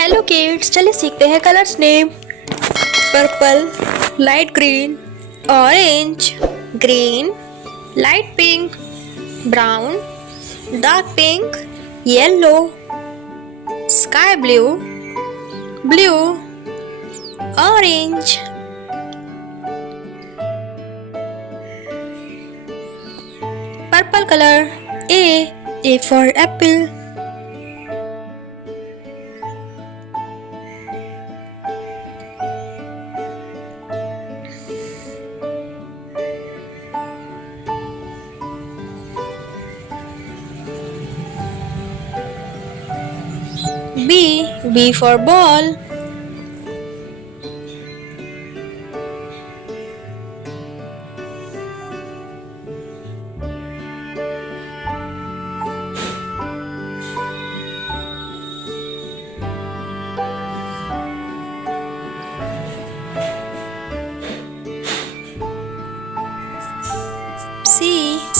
Hello kids, चलिए सीखते हैं colours name. Purple, light green, orange, green, light pink, brown, dark pink, yellow, sky blue, blue, orange. Purple color. A for apple. B for ball.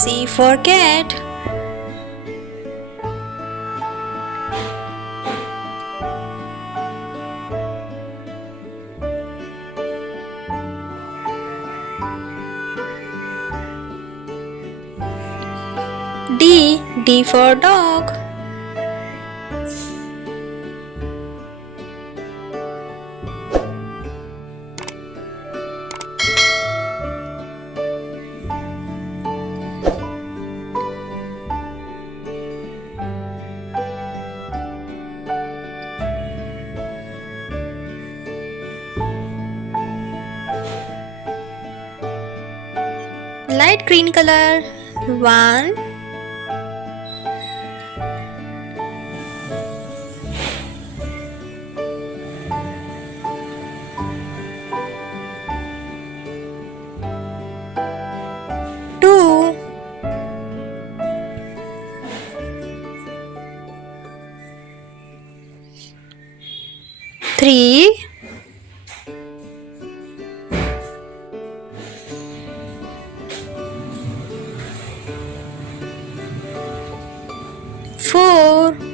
C for cat. D for dog. Light green color. 1, 2, 3, 4,